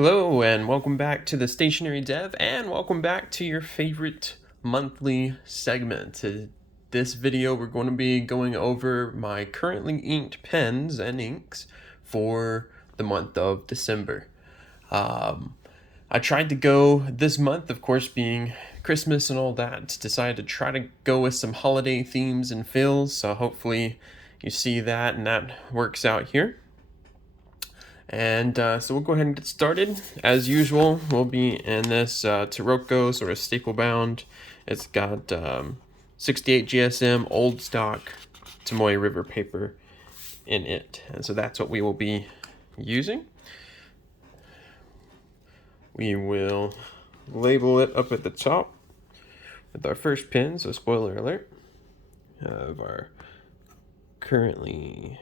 Hello and welcome back to the Stationary Dev and welcome back to your favorite monthly segment. In this video we're going to be going over my currently inked pens and inks for the month of December. I tried to go this month, of course being Christmas and all that, decided to try to go with some holiday themes and feels, so hopefully you see that and that works out here. And so we'll go ahead and get started. As usual, we'll be in this Taroko sort of staple bound. It's got 68 GSM old stock Tomoe River paper in it. And so that's what we will be using. We will label it up at the top with our first pen. So spoiler alert of our currently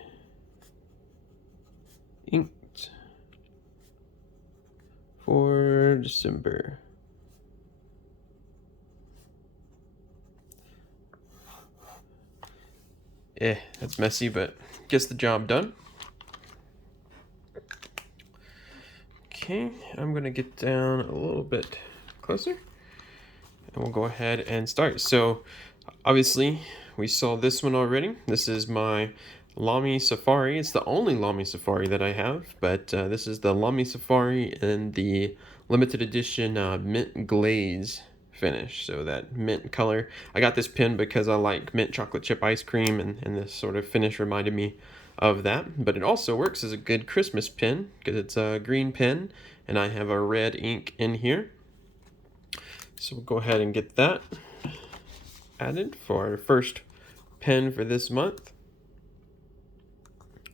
inked for December. That's messy, but gets the job done. Okay, I'm gonna get down a little bit closer and we'll go ahead and start. So obviously we saw this one already. This is my Lamy Safari. It's the only Lamy Safari that I have, but this is the Lamy Safari in the limited edition mint glaze finish. So that mint color. I got this pen because I like mint chocolate chip ice cream, and this sort of finish reminded me of that. But it also works as a good Christmas pen because it's a green pen and I have a red ink in here. So we'll go ahead and get that added for our first pen for this month.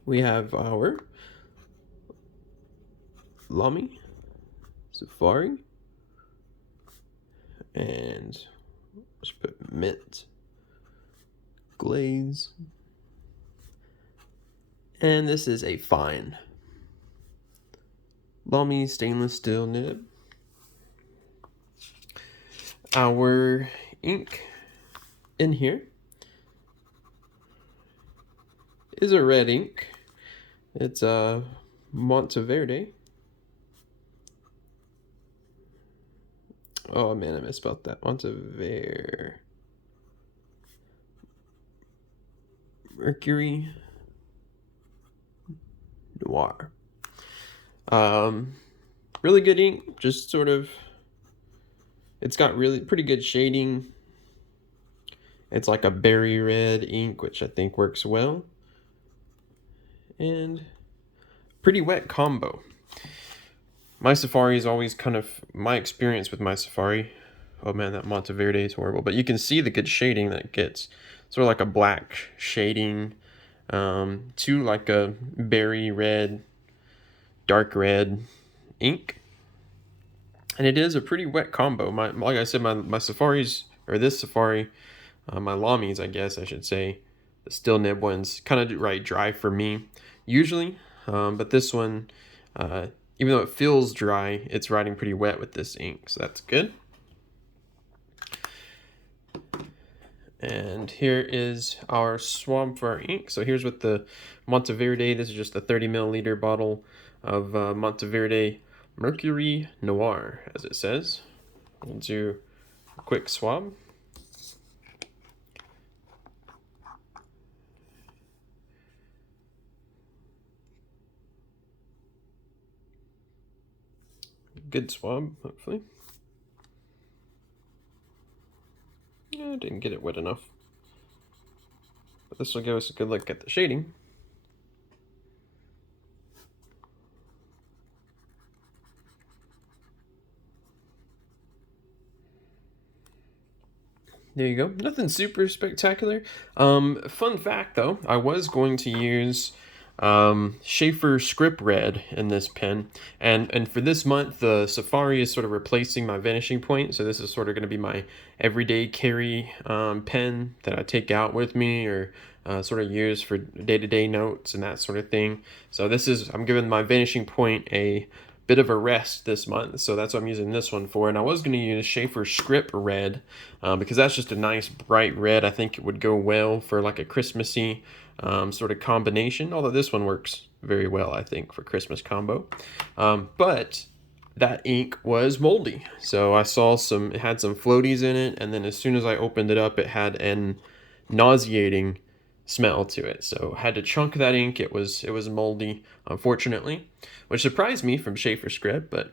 We have our Lamy Safari, and let's put mint glaze, and this is a fine Lamy stainless steel nib. Our ink in here is a red ink. It's a Monteverde. Oh man, I misspelled that. Monteverde. Mercury. Noir. Really good ink. Just sort of, it's got really pretty good shading. It's like a berry red ink, which I think works well. And pretty wet combo. My Safari is always kind of my experience with my Safari. Oh man, that Monteverde is horrible, but you can see the good shading that it gets. Sort of like a black shading to like a berry red, dark red ink. And it is a pretty wet combo. Like I said, my Safaris, or this Safari, my Lamys, I guess I should say, the still nib ones, kind of dry for me usually, but this one, even though it feels dry, it's writing pretty wet with this ink, so that's good. And here is our swab for our ink. So here's with the Monteverde. This is just a 30 milliliter bottle of Monteverde Mercury Noir, as it says. We'll do a quick swab. Good swab, hopefully. Yeah, didn't get it wet enough. But this will give us a good look at the shading. There you go. Nothing super spectacular. Fun fact though, I was going to use Schaefer Script Red in this pen, and for this month the Safari is sort of replacing my vanishing point, so this is sort of going to be my everyday carry pen that I take out with me, or sort of use for day-to-day notes and that sort of thing. So this is, I'm giving my vanishing point a bit of a rest this month, so that's what I'm using this one for. And I was going to use Schaefer Script Red because that's just a nice bright red. I think it would go well for like a Christmassy sort of combination, although this one works very well, I think, for Christmas combo. But that ink was moldy. So I saw it had some floaties in it, and then as soon as I opened it up, it had an nauseating smell to it. So I had to chunk that ink. It was moldy, unfortunately, which surprised me from Schaefer script, but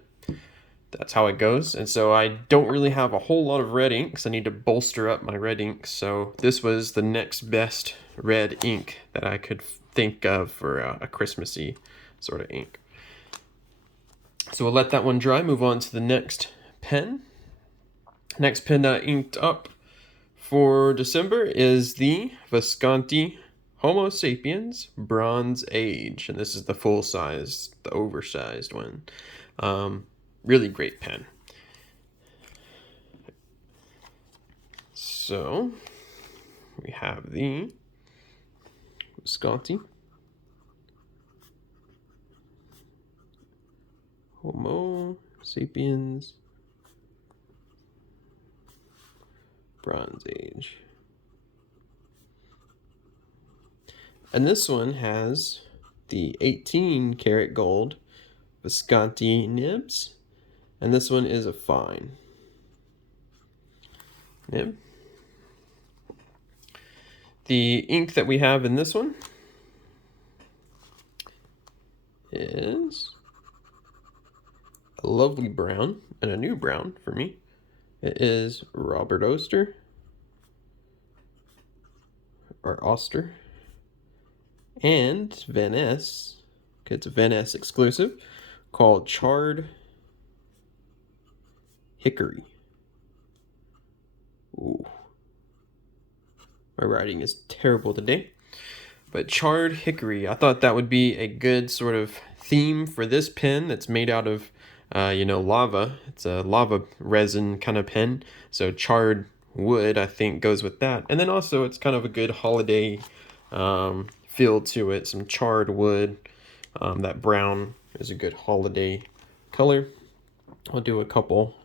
that's how it goes. And so I don't really have a whole lot of red inks. I need to bolster up my red inks. So this was the next best red ink that I could think of for a Christmassy sort of ink. So we'll let that one dry, move on to the next pen. Next pen that I inked up for December is the Visconti Homo Sapiens Bronze Age. And this is the full size, the oversized one. Really great pen. So we have the Visconti Homo Sapiens Bronze Age. And this one has the 18 karat gold Visconti nibs. And this one is a fine nib. The ink that we have in this one is a lovely brown, and a new brown for me. It is Robert Oster, or Oster, and Vanness. It's a Vanness exclusive called Charred Hickory. Ooh. My writing is terrible today. But Charred Hickory, I thought that would be a good sort of theme for this pen that's made out of, lava. It's a lava resin kind of pen. So charred wood, I think, goes with that. And then also it's kind of a good holiday feel to it. Some charred wood. That brown is a good holiday color. I'll do a couple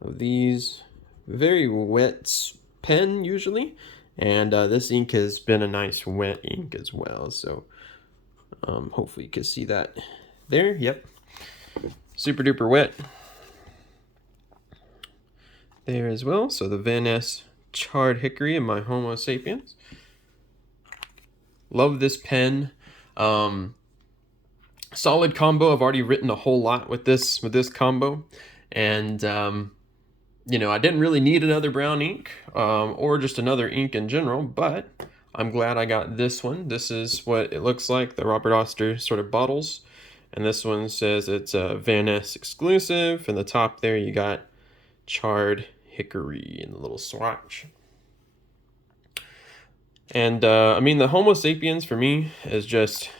of these. Very wet pen usually, and this ink has been a nice wet ink as well, so hopefully you can see that there. Yep, super duper wet there as well. So the Vanness Charred Hickory and my Homo Sapiens. Love this pen. Solid combo. I've already written a whole lot with this combo, and I didn't really need another brown ink or just another ink in general, but I'm glad I got this one. This is what it looks like, the Robert Oster sort of bottles. And this one says it's a Vanness exclusive. In the top there, you got Charred Hickory in the little swatch. And the Homo Sapiens for me is just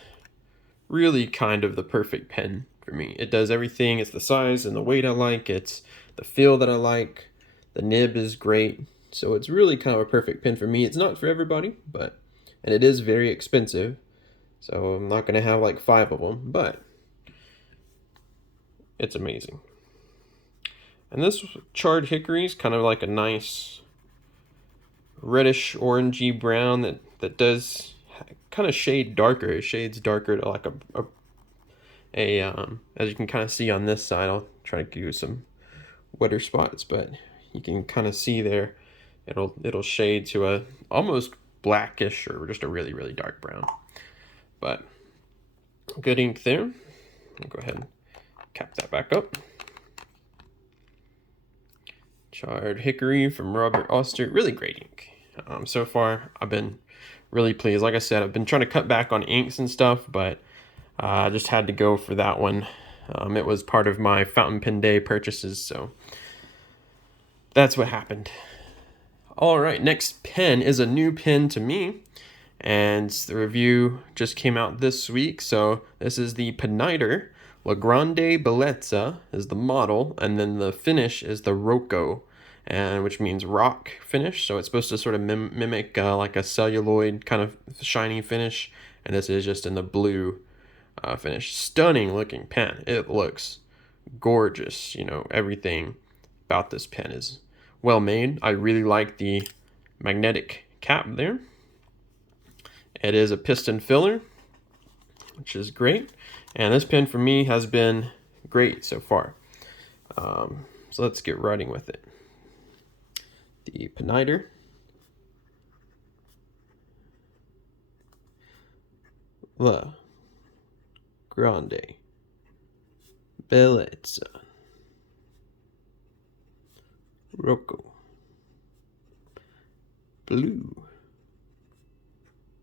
really kind of the perfect pen for me. It does everything. It's the size and the weight I like. It's the feel that I like. The nib is great. So it's really kind of a perfect pen for me. It's not for everybody, and it is very expensive. So I'm not going to have like 5 of them, but it's amazing. And this Charred Hickory is kind of like a nice reddish orangey brown that does kind of shade darker. It shades darker to like as you can kind of see on this side. I'll try to give you some wetter spots, but you can kind of see there it'll shade to a almost blackish or just a really, really dark brown. But good ink there. I'll go ahead and cap that back up. Charred Hickory from Robert Oster. Really great ink. So far I've been really pleased. Like I said, I've been trying to cut back on inks and stuff, but I just had to go for that one. It was part of my fountain pen day purchases, so that's what happened. All right, next pen is a new pen to me, and the review just came out this week. So this is the Pineider Grande Bellezza is the model, and then the finish is the Rocco, and which means rock finish. So it's supposed to sort of mimic like a celluloid kind of shiny finish, and this is just in the blue finish. Stunning looking pen. It looks gorgeous. Everything about this pen is well made. I really like the magnetic cap there. It is a piston filler, which is great. And this pen for me has been great so far. So let's get writing with it. The Peniter. Grande. Bellezza. Rocco. Blue.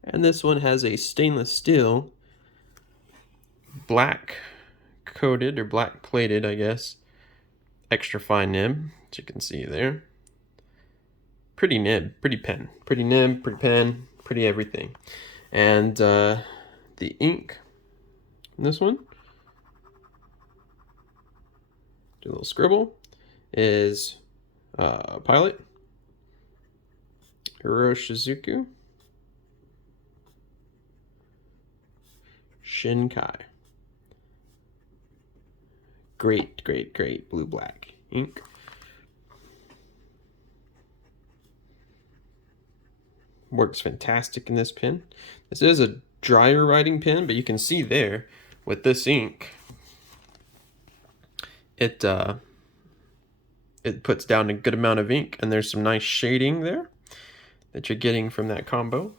And this one has a stainless steel black coated, or black plated, I guess, extra fine nib, as you can see there. Pretty nib, pretty pen. Pretty nib, pretty pen, pretty everything. And the ink in this one, do a little scribble, is Pilot, Iroshizuku, Shin-Kai. Great, great, great blue-black ink. Works fantastic in this pen. This is a drier writing pen, but you can see there with this ink, it puts down a good amount of ink, and there's some nice shading there that you're getting from that combo.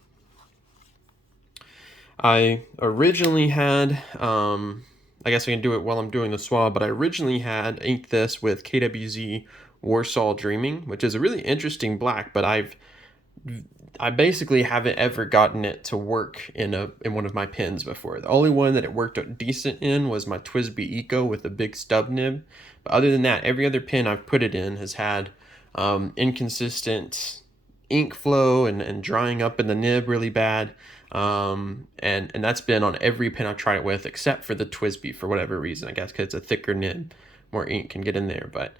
I originally had, I guess I can do it while I'm doing the swab, but I originally had inked this with KWZ Warsaw Dreaming, which is a really interesting black, but I basically haven't ever gotten it to work in one of my pens before. The only one that it worked decent in was my TWSBI Eco with a big stub nib. But other than that, every other pen I've put it in has had inconsistent ink flow and drying up in the nib really bad. And that's been on every pen I've tried it with, except for the TWSBI for whatever reason. I guess because it's a thicker nib, more ink can get in there. But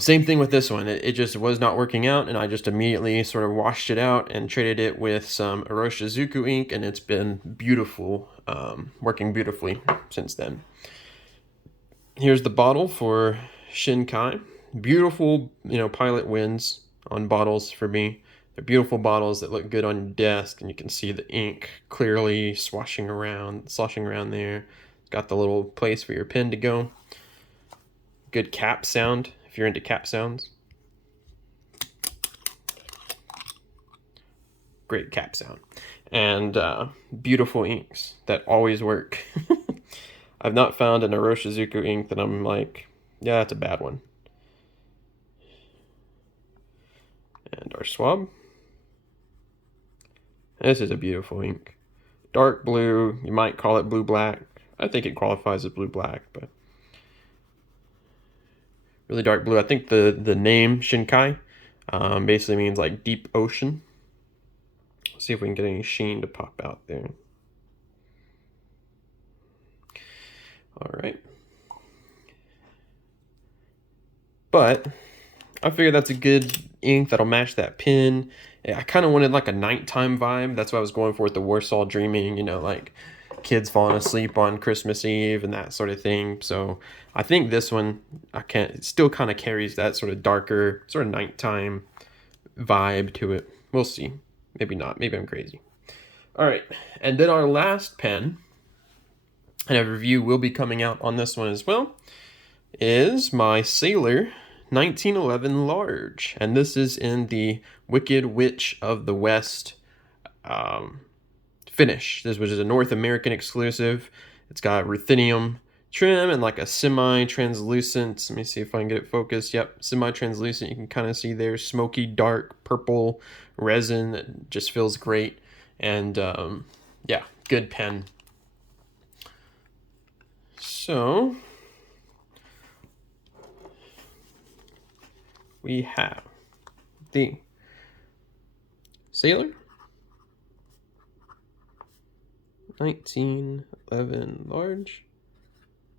same thing with this one. It just was not working out, and I just immediately sort of washed it out and traded it with some Iroshizuku ink, and it's been beautiful, working beautifully since then. Here's the bottle for Shinkai. Beautiful, Pilot wins on bottles for me. They're beautiful bottles that look good on your desk, and you can see the ink clearly sloshing around there. It's got the little place for your pen to go. Good cap sound, if you're into cap sounds. Great cap sound. And beautiful inks that always work. I've not found an Iroshizuku ink that I'm like, yeah, that's a bad one. And our swab. This is a beautiful ink. Dark blue, you might call it blue-black. I think it qualifies as blue-black, but really dark blue. I think the name Shinkai basically means like deep ocean. Let's see if we can get any sheen to pop out there. All right. But I figured that's a good ink that'll match that pen. I kind of wanted like a nighttime vibe. That's what I was going for with the Warsaw Dreaming, like kids falling asleep on Christmas Eve and that sort of thing. So I think this one, it still kind of carries that sort of darker, sort of nighttime vibe to it. We'll see. Maybe not. Maybe I'm crazy. All right. And then our last pen, and a review will be coming out on this one as well, is my Sailor 1911 Large. And this is in the Wicked Witch of the West finish. This was a North American exclusive. It's got ruthenium trim and like a semi-translucent, let me see if I can get it focused. Yep, semi-translucent. You can kind of see there, smoky, dark, purple resin that just feels great. And yeah, good pen. So we have the Sailor 1911 Large.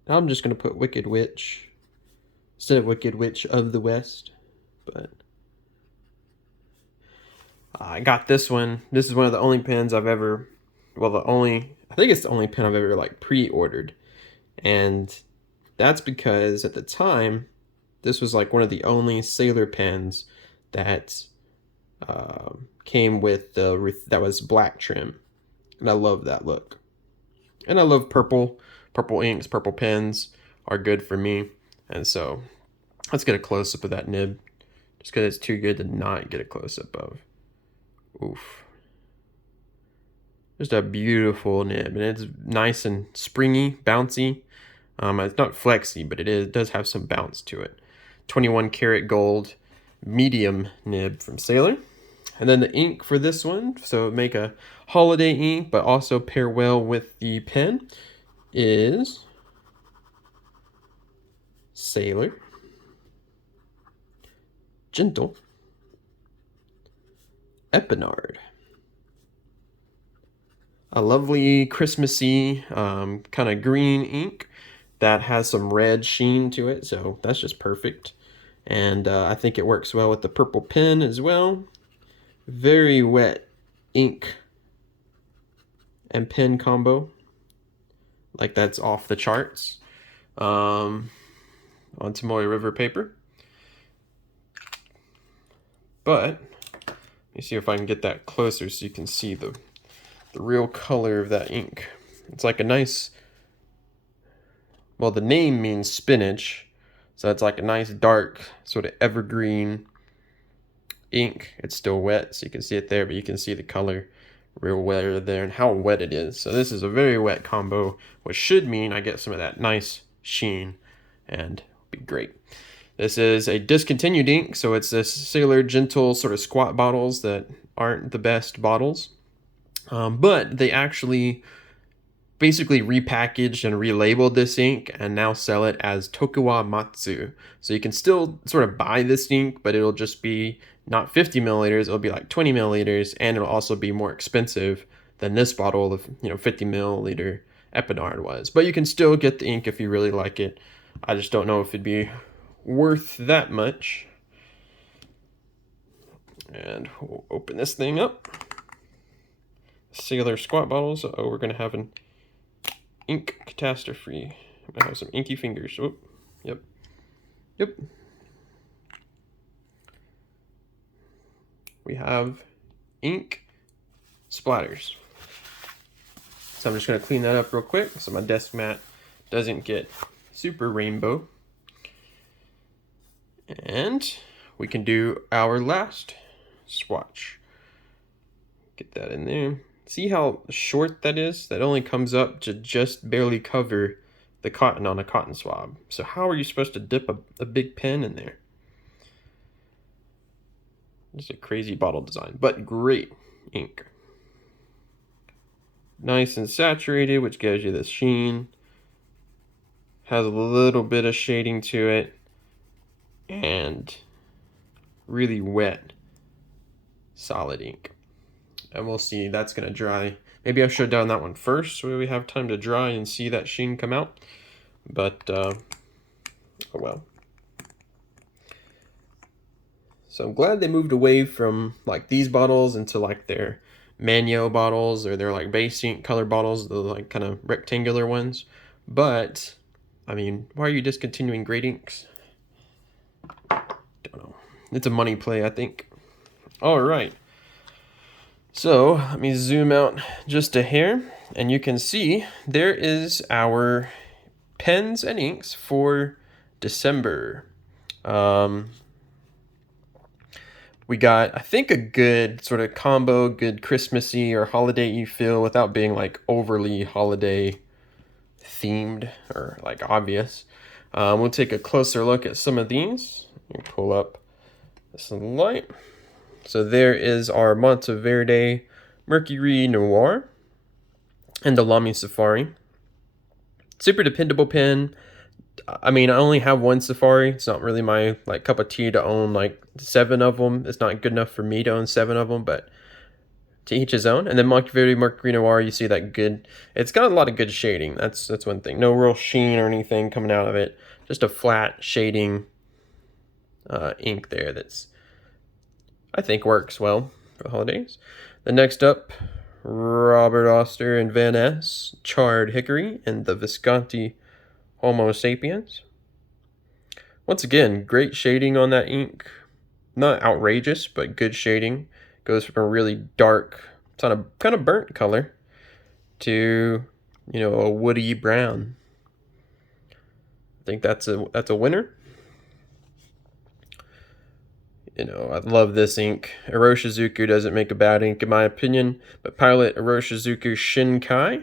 Now I'm just going to put Wicked Witch instead of Wicked Witch of the West. But I got this one. This is one of the only pens I've ever, I think it's the only pen I've ever like pre-ordered. And that's because at the time, this was like one of the only Sailor pens that came with that was black trim. And I love that look. And I love purple inks, purple pens. are good for me. And so let's get a close-up of that nib, just because it's too good to not get a close-up of. Oof. Just a beautiful nib, and it's nice and springy, bouncy. It's not flexy, but it does have some bounce to it. 21 karat gold medium nib from Sailor. And then the ink for this one, so make a holiday ink, but also pair well with the pen, is Sailor, Jentle, Epinard. A lovely Christmassy kind of green ink that has some red sheen to it, so that's just perfect. And I think it works well with the purple pen as well. Very wet ink and pen combo, like that's off the charts, on Tomoe River paper. But let me see if I can get that closer so you can see the real color of that ink. It's like a nice, well, the name means spinach, so it's like a nice dark sort of evergreen ink. It's still wet, so you can see it there, but you can see the color real wet there and how wet it is. So this is a very wet combo, which should mean I get some of that nice sheen and be great. This is a discontinued ink, so it's this Sailor Jentle sort of squat bottles that aren't the best bottles, but they actually basically repackaged and relabeled this ink and now sell it as Tokua Matsu. So you can still sort of buy this ink, but it'll just be not 50 milliliters, it'll be like 20 milliliters, and it'll also be more expensive than this bottle of 50 milliliter Epinard was. But you can still get the ink if you really like it. I just don't know if it'd be worth that much. And we'll open this thing up. Sailor squat bottles. Oh, we're gonna have an ink catastrophe. I'm gonna have some inky fingers. Oh, yep. We have ink splatters. So I'm just gonna clean that up real quick so my desk mat doesn't get super rainbow. And we can do our last swatch. Get that in there. See how short that is? That only comes up to just barely cover the cotton on a cotton swab. So how are you supposed to dip a big pen in there? Just a crazy bottle design, but great ink. Nice and saturated, which gives you this sheen. Has a little bit of shading to it. And really wet, solid ink. And we'll see, that's gonna dry. Maybe I should have done that one first so we have time to dry and see that sheen come out. But, oh well. So I'm glad they moved away from like these bottles into like their Manyo bottles or their like base ink color bottles, the like kind of rectangular ones. But, I mean, why are you discontinuing great inks? Don't know. It's a money play, I think. All right. So let me zoom out just a hair, and you can see there is our pens and inks for December. We got, I think, a good sort of combo, good Christmassy or holiday-y feel without being like overly holiday themed or like obvious. We'll take a closer look at some of these. Let me pull up this light. So there is our Monteverde Mercury Noir and the Lamy Safari. Super dependable pen. I mean, I only have one Safari. It's not really my like cup of tea to own like 7 of them. It's not good enough for me to own 7 of them, but to each his own. And then Monteverde Mercury Noir, you see that good. It's got a lot of good shading. That's one thing. No real sheen or anything coming out of it. Just a flat shading ink there that's, I think, works well for the holidays. The next up, Robert Oster and Vanness, Charred Hickory, and the Visconti Homo Sapiens. Once again, great shading on that ink. Not outrageous, but good shading. Goes from a really dark, kind of burnt color to, a woody brown. think that's a winner. You know, I love this ink. Iroshizuku doesn't make a bad ink in my opinion, but Pilot Iroshizuku Shin-Kai.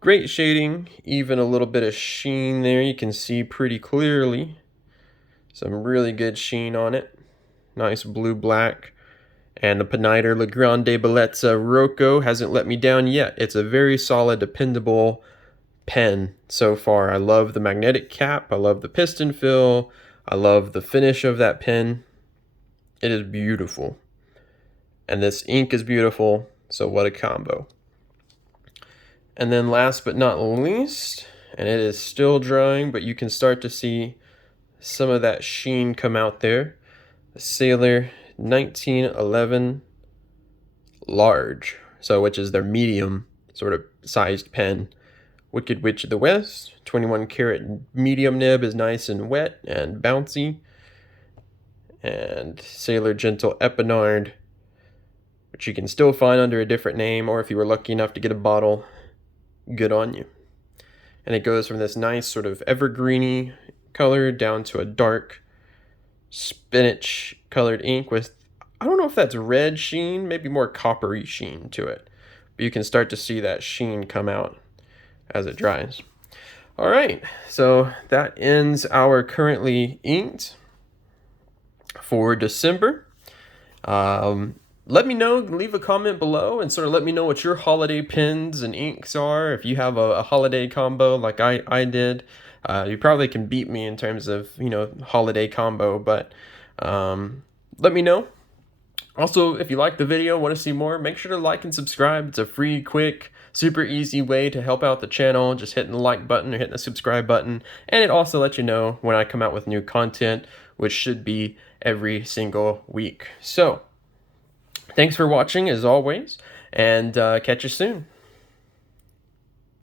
Great shading, even a little bit of sheen there. You can see pretty clearly. Some really good sheen on it. Nice blue-black. And the Peniter Grande Bellezza Rocco hasn't let me down yet. It's a very solid, dependable pen so far. I love the magnetic cap. I love the piston fill. I love the finish of that pen. It is beautiful. And this ink is beautiful. So what a combo. And then last but not least, and it is still drying, but you can start to see some of that sheen come out there. The Sailor 1911 large, so which is their medium sort of sized pen. Wicked Witch of the West, 21 karat medium nib is nice and wet and bouncy. And Sailor Jentle Epinard, which you can still find under a different name, or if you were lucky enough to get a bottle, good on you. And it goes from this nice sort of evergreeny color down to a dark spinach colored ink with, I don't know if that's red sheen, maybe more coppery sheen to it. But you can start to see that sheen come out as it dries. All right, so that ends our currently inked for December. Let me know, leave a comment below and sort of let me know what your holiday pens and inks are. If you have a holiday combo like I did, you probably can beat me in terms of, you know, holiday combo, but let me know. Also, if you like the video, want to see more, make sure to like and subscribe. It's a free, quick, super easy way to help out the channel, just hitting the like button or hitting the subscribe button. And it also lets you know when I come out with new content, which should be every single week. So, thanks for watching as always, and catch you soon.